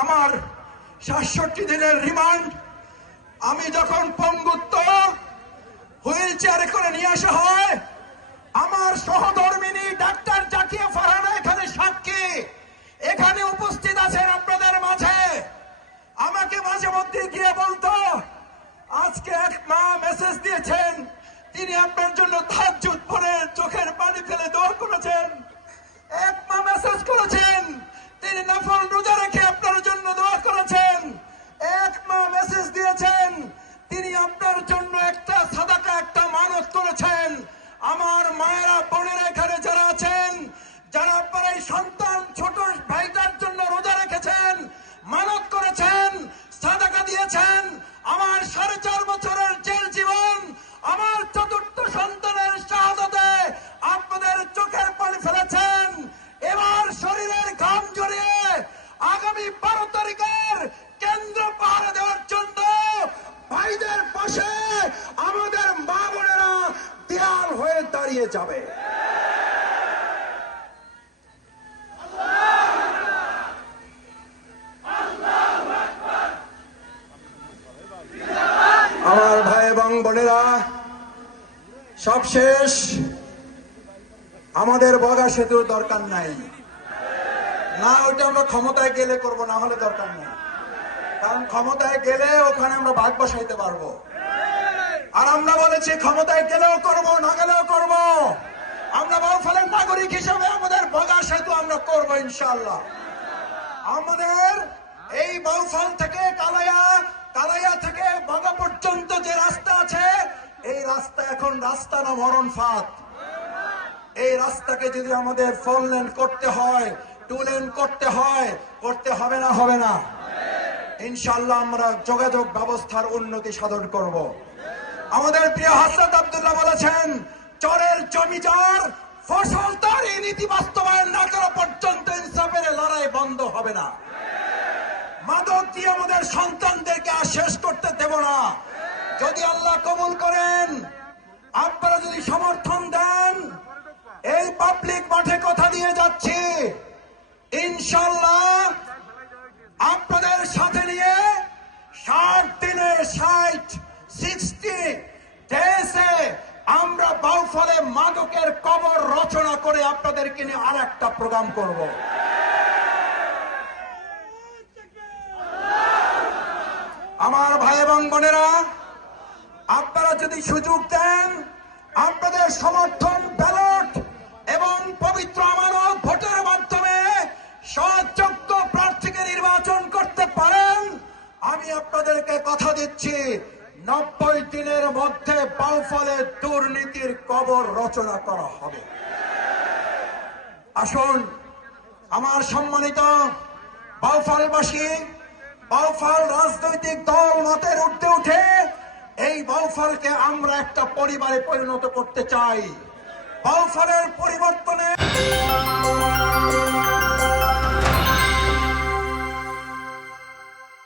আমার সাতষট্টি দিনের রিমান্ড আমি যখন পঙ্গুত্ব হুইল চেয়ারে করে নিয়ে আসা হয়, আমার সহধর্মিনী ডাক্তার জাকিয়া ফারহানা এখানে সাক্ষী। এখানে উপস্থিত আছেন আপনাদের মাঝে। আমাকে মাঝে মধ্যে গিয়ে বলতো, আজকে এক মা মেসেজ দিয়েছেন, তিনি আপনার জন্য তাজ্জুদ পরে চোখের পানি ফেলে দোয়া করেছেন। দিয়েছেন আমার সাড়ে চার বছরের জেল জীবন, আমার চতুর্থ সন্তানের শাহাদতে আপনাদের চোখের পানি ফেলেছেন। এবার শরীরের ঘাম জড়িয়ে আগামী বারো তারিখের কেন্দ্র পাহারা দেওয়ার জন্য ভাইদের পাশে আমাদের মা বোনেরা দেয়াল হয়ে দাঁড়িয়ে যাবে। আমার ভাই এবং বোনেরা সব শেষ আমাদের বগা সেতুর দরকার নাই। না ওটা আমরা ক্ষমতায় গেলে করব, না হলে দরকার নেই। কারণ ক্ষমতায় গেলে ওখানে আমরা ভাগ বসাইতে পারব। আর আমরা বলেছি, ক্ষমতায় গেলেও করব, না গেলেও করব। আমরা বাউফলের নাগরিক হিসাবে আমাদের বগা সেতু আমরা করব ইনশাল্লাহ আমাদের এই বাউফল থেকে কালাইয়া কালাইয়া থেকে বগা পর্যন্ত যে রাস্তা আছে, এই রাস্তা এখন রাস্তা না মরণ ফাঁদ। এই রাস্তাকে যদি আমাদের ফোর লেন করতে হয়, টু লেন করতে হয়, করতে হবে না হবে না। ইনশাল্লাহ আমরা যোগাযোগ ব্যবস্থার উন্নতি সাধন করব। আমাদের প্রিয় হাসরত আব্দুল্লাহ বলেছেন, চরের জমিদার ফসল তার এই নীতি বাস্তবায়ন না করা পর্যন্ত ইনসাফের লড়াই বন্ধ হবে না। মাদক দিয়ে আমাদের সন্তানদেরকে আর শেষ করতে দেব না। যদি আল্লাহ কবুল করেন, আপনারা যদি সমর্থন দেন, এই পাবলিক মাঠে কথা দিয়ে যাচ্ছি। ইনশাল্লাহ আপনাদের সাথে নিয়ে ষাট দিনে ষাট সিক্সটি ডেসে আমরা বাউফলে মাদকের কবর রচনা করে আপনাদেরকে নিয়ে আর একটা প্রোগ্রাম করব। আমার ভাই এবং বোনেরা আপনারা যদি সুযোগ দেন, আপনাদের সমর্থন ব্যালট এবং পবিত্র আমানত ভোটের মাধ্যমে সযোগ্য প্রার্থীকে নির্বাচন করতে পারেন। আমি আপনাদেরকে কথা দিচ্ছি, নব্বই দিনের মধ্যে বাউফলে দুর্নীতির কবর রচনা করা হবে। আসুন, আমার সম্মানিত বাউফলবাসী, বাউফল রাজনৈতিক দল মতের উঠতে উঠে আমরা একটা পরিবারে পরিণত করতে চাই। বাউফারের পরিবর্তনে